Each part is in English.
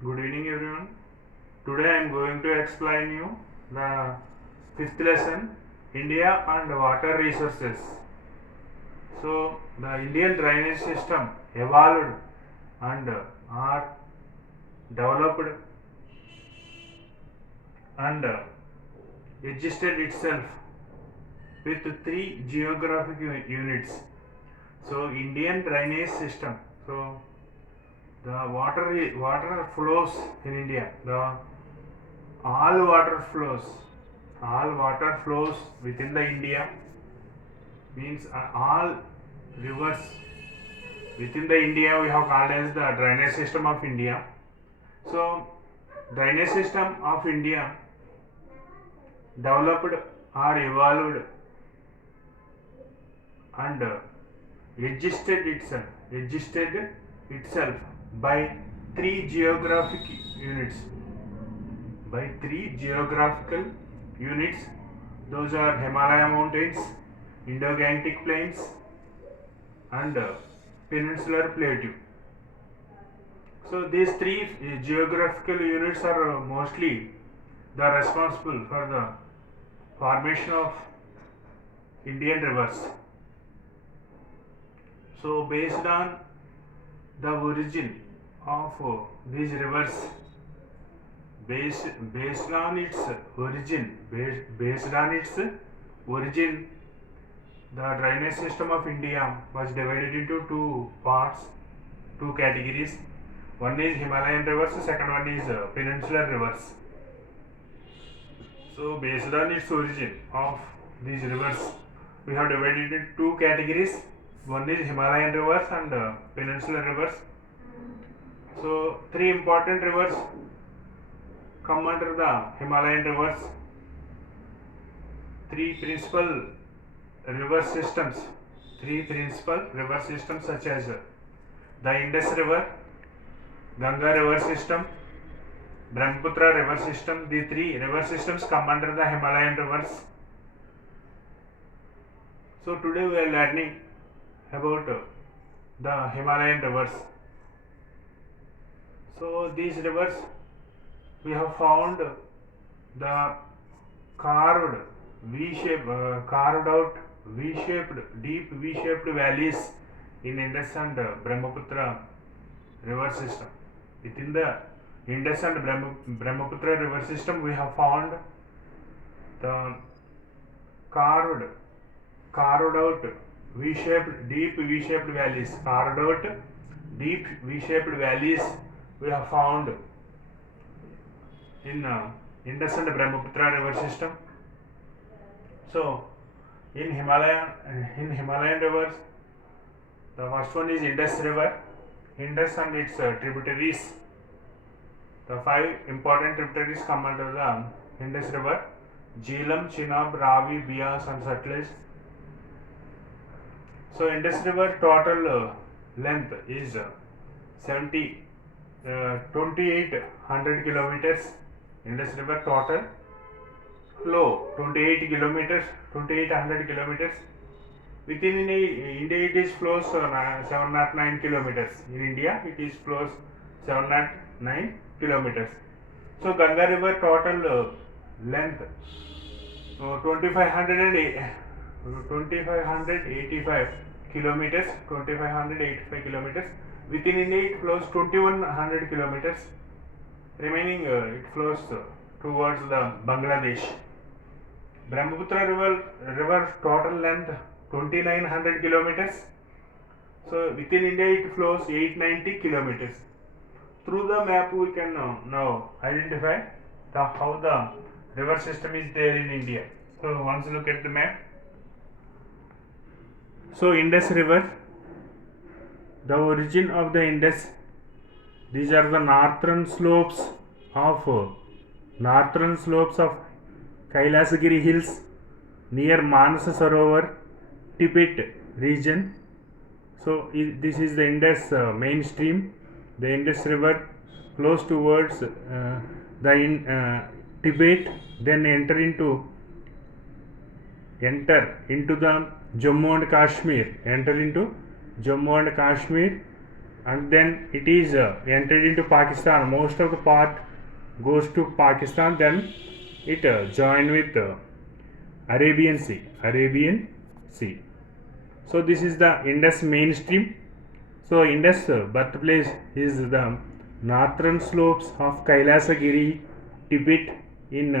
Good evening everyone. Today I am going to explain you the fifth lesson, India and water resources. So the Indian drainage system evolved and are developed and adjusted itself with three geographic units. So Indian drainage system. So the water flows in India. The all water flows all water flows within the India means all rivers within the India we have called as the drainage system of India. So drainage system of India developed or evolved and adjusted itself by three geographic units by three geographical units. Those are Himalaya mountains, Indo-Gangetic plains and peninsular plateau. So these three geographical units are mostly the responsible for the formation of Indian rivers. So based on the origin of these rivers, based on its origin, the drainage system of India was divided into two parts, two categories. One is Himalayan rivers, second one is peninsular rivers. So based on its origin of these rivers, we have divided into two categories. One is Himalayan rivers and peninsular rivers. So three important rivers come under the Himalayan rivers. Three principal river systems such as the Indus River, Ganga River System, Brahmaputra River System. The three river systems come under the Himalayan rivers. So today we are learning about the Himalayan rivers. So these rivers, we have found the carved out deep V-shaped valleys in Indus and Brahmaputra river system. Within the Indus and Brahmaputra river system, we have found the carved out deep V-shaped valleys. Carved out deep V-shaped valleys we have found in Indus and Brahmaputra river system. So in Himalayan rivers, the first one is Indus River. Indus and its tributaries. The five important tributaries come under the Indus River: Jhelum, Chenab, Ravi, Beas and Satluj. So Indus River total length is 2800 kilometers. Indus River total flow 2800 kilometers. Within India it is flows 709 kilometers. In India it is flows 709 kilometers. So Ganga River total length 2585 kilometers. Within India it flows 2100 kilometers. Remaining it flows towards the Bangladesh. Brahmaputra river total length 2900 kilometers. So within India it flows 890 kilometers. Through the map we can now identify how the river system is there in India. So once look at the map. So Indus River, the origin of the Indus, these are the northern slopes of Kailasagiri hills near Manasa Sarovar, Tibet region. So this is the Indus main stream. The Indus River flows towards Tibet, then enter into the Jammu and Kashmir, and then it is entered into Pakistan. Most of the part goes to Pakistan, then it joined with Arabian Sea. Arabian Sea. So this is the Indus mainstream. So Indus birthplace is the northern slopes of Kailasagiri, Tibet, in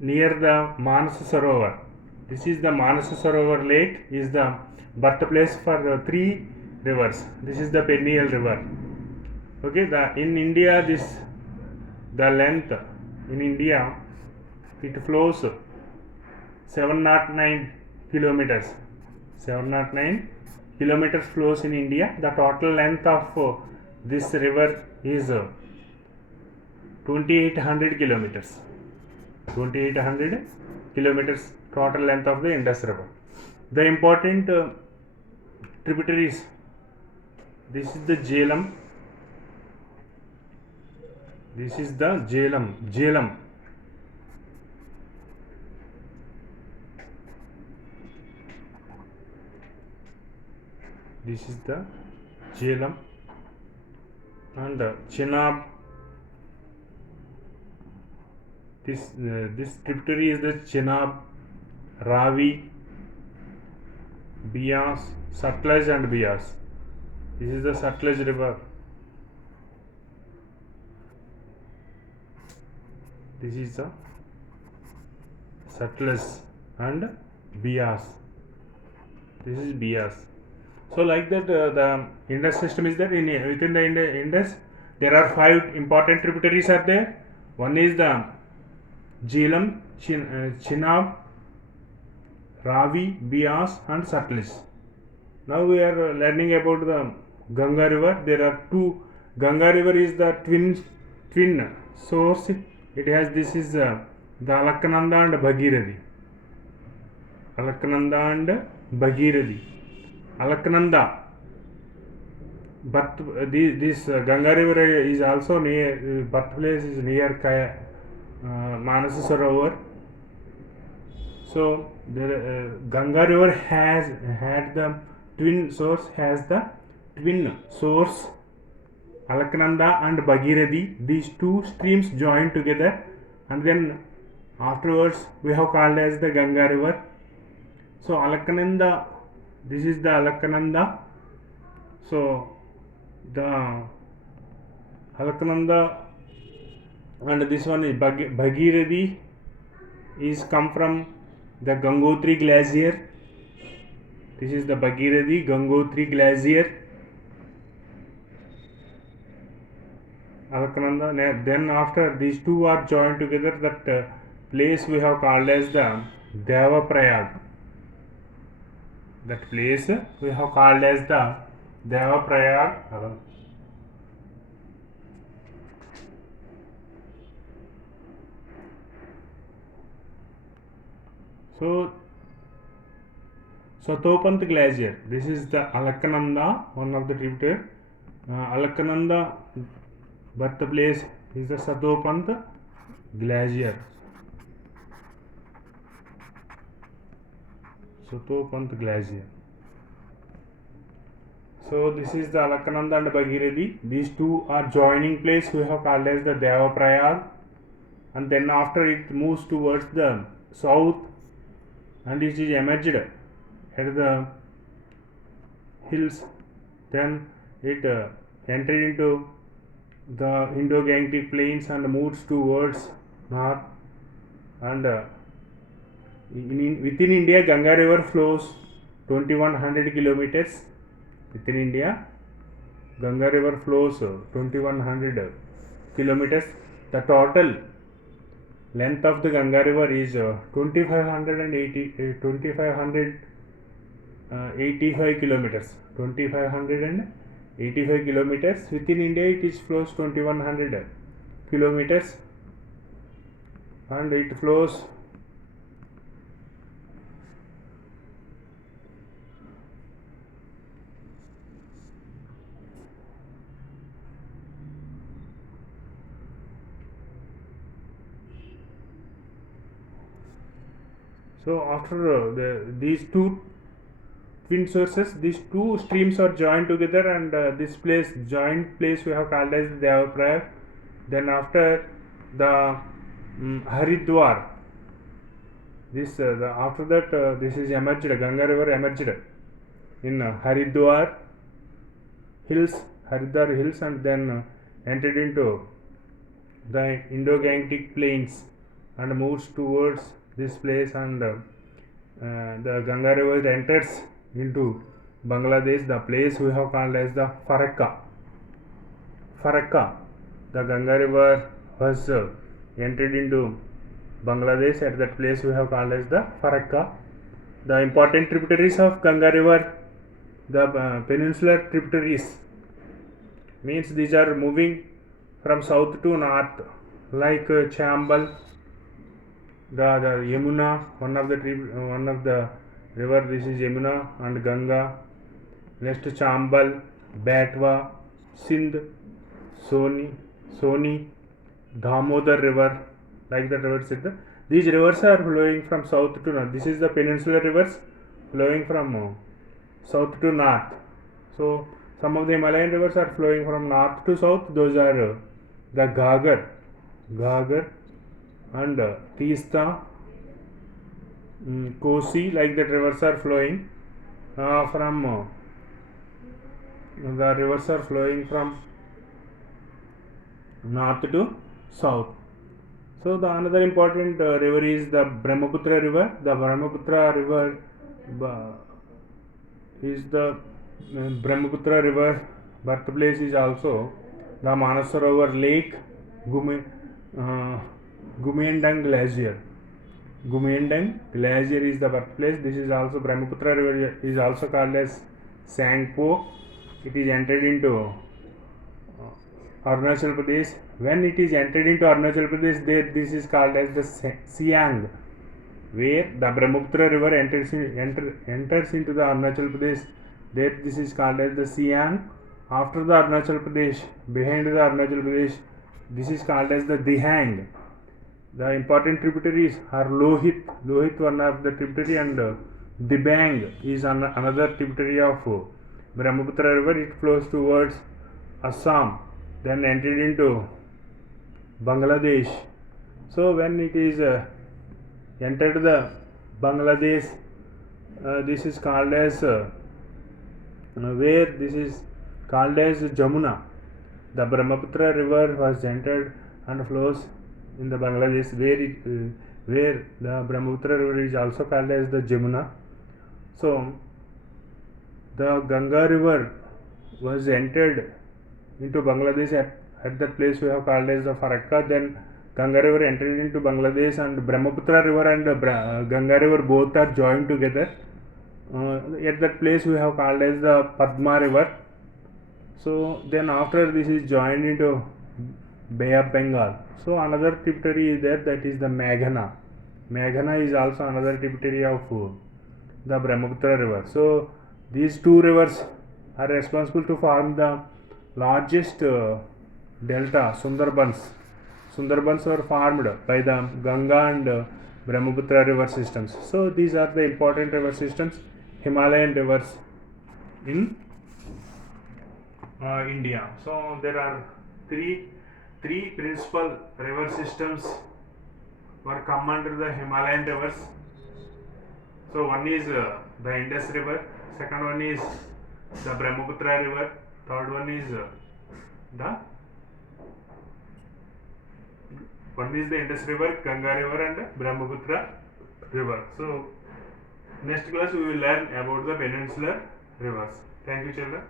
near the Manas Sarovar. This is the Manas Sarovar lake, is the birthplace for three rivers. This is the perennial river. Okay, in India, the length in India, it flows 709 kilometers. 709 kilometers flows in India. The total length of this river is 2800 kilometers. 2800 kilometers total length of the Indus River. The important tributaries. This is the Jhelum. This is the Jhelum. Jhelum. This is the Jhelum and Chenab. This tributary is the Chenab, Ravi, Beas, Sutlej and Beas. This is the Sutlej river. This is the Sutlej and Beas. This is Beas. So like that, the Indus system is there. Within the Indus, there are 5 important tributaries are there. One is the Jhelum, Chenab, Ravi, Beas and Sutlej. Now we are learning about the Ganga river. There are 2. Ganga river is the twin source. It has, this is the Alaknanda and Bhagirathi. Alaknanda and Bhagirathi. Alaknanda, but this Ganga river is also near, birthplace is near Manas Sarovar. So the Ganga river has had the twin source, Alaknanda and Bhagirathi. These 2 streams join together, and then afterwards we have called as the Ganga river. So Alaknanda, this is the Alaknanda. So the Alaknanda and this one is Bhagirathi is come from the Gangotri glacier. This is the Bhagirathi Gangotri glacier. Alaknanda. Then after these 2 are joined together, that place we have called as the Devaprayag. That place we have called as the Devaprayag. So Satopant glacier. This is the Alaknanda, one of the tributary. Alaknanda birthplace is the Satopant glacier. Satopant glacier. So this is the Alaknanda and Bhagirathi. These 2 are joining place we have called as the Devaprayag, and then after it moves towards the south and it is emerged at the hills. Then it entered into the Indo-Gangetic plains and moves towards north. And within India, Ganga river flows 2100 kilometers. Within India, Ganga river flows 2100 kilometers. The total length of the Ganga river is 2585 kilometers. 2585 kilometers. Within India, it flows 2100 kilometers, and it flows So after these 2 twin sources. These two streams are joined together, and this place, joint place, we have called as Devaprayag. Then after the Haridwar, this after that this is emerged, Ganga river emerged in Haridwar hills, and then entered into the Indo-Gangetic plains and moves towards this place, and the Ganga river enters into Bangladesh. The place we have called as the Farakka. The Ganga river was entered into Bangladesh. At that place we have called as the Farakka. The important tributaries of Ganga river, the peninsular tributaries, means these are moving from south to north, like Chambal, the Yamuna, one of the river. This is Yamuna and Ganga. Next Chambal, Betwa, Sindh, Soni, Damodar river, like the river said. These rivers are flowing from south to north. This is the peninsular rivers flowing from south to north. So some of the Himalayan rivers are flowing from north to south. Those are the Ghaggar and Teesta, Kosi, like that rivers are flowing from the rivers are flowing from north to south. So the another important river is the Brahmaputra river. The Brahmaputra river is the Brahmaputra river birthplace is also the Manasarovar Lake, Gumendang Glacier. Gumendang Glacier is the birthplace. This is also Brahmaputra river is also called as Sangpo. It is entered into Arunachal Pradesh. When it is entered into Arunachal Pradesh, there this is called as the Siang, where the Brahmaputra river enters into the Arunachal Pradesh. There this is called as the Siang. After the Arunachal Pradesh, behind the Arunachal Pradesh, this is called as the Dihang. The important tributaries are Lohit, one of the tributary, and Dibang is another tributary of Brahmaputra river. It flows towards Assam, then entered into Bangladesh. So when it is entered the Bangladesh, this is called as where this is called as Jamuna. The Brahmaputra river was entered and flows in the Bangladesh, where the Brahmaputra river is also called as the Jamuna. So the Ganga river was entered into Bangladesh. At that place we have called as the Farakka. Then Ganga river entered into Bangladesh, and Brahmaputra river and Ganga river both are joined together. At that place we have called as the Padma river. So then after this is joined into Bay of Bengal. So another tributary is there, that is the Meghna. Meghna is also another tributary of the Brahmaputra river. So these two rivers are responsible to form the largest delta, Sundarbans. Sundarbans were formed by the Ganga and Brahmaputra river systems. So these are the important river systems, Himalayan rivers in India. So there are three principal river systems were come under the Himalayan rivers. So one is the Indus river, second one is the Brahmaputra river, third one is the Indus river, Ganga river and Brahmaputra river. So next class we will learn about the peninsular rivers. Thank you, children.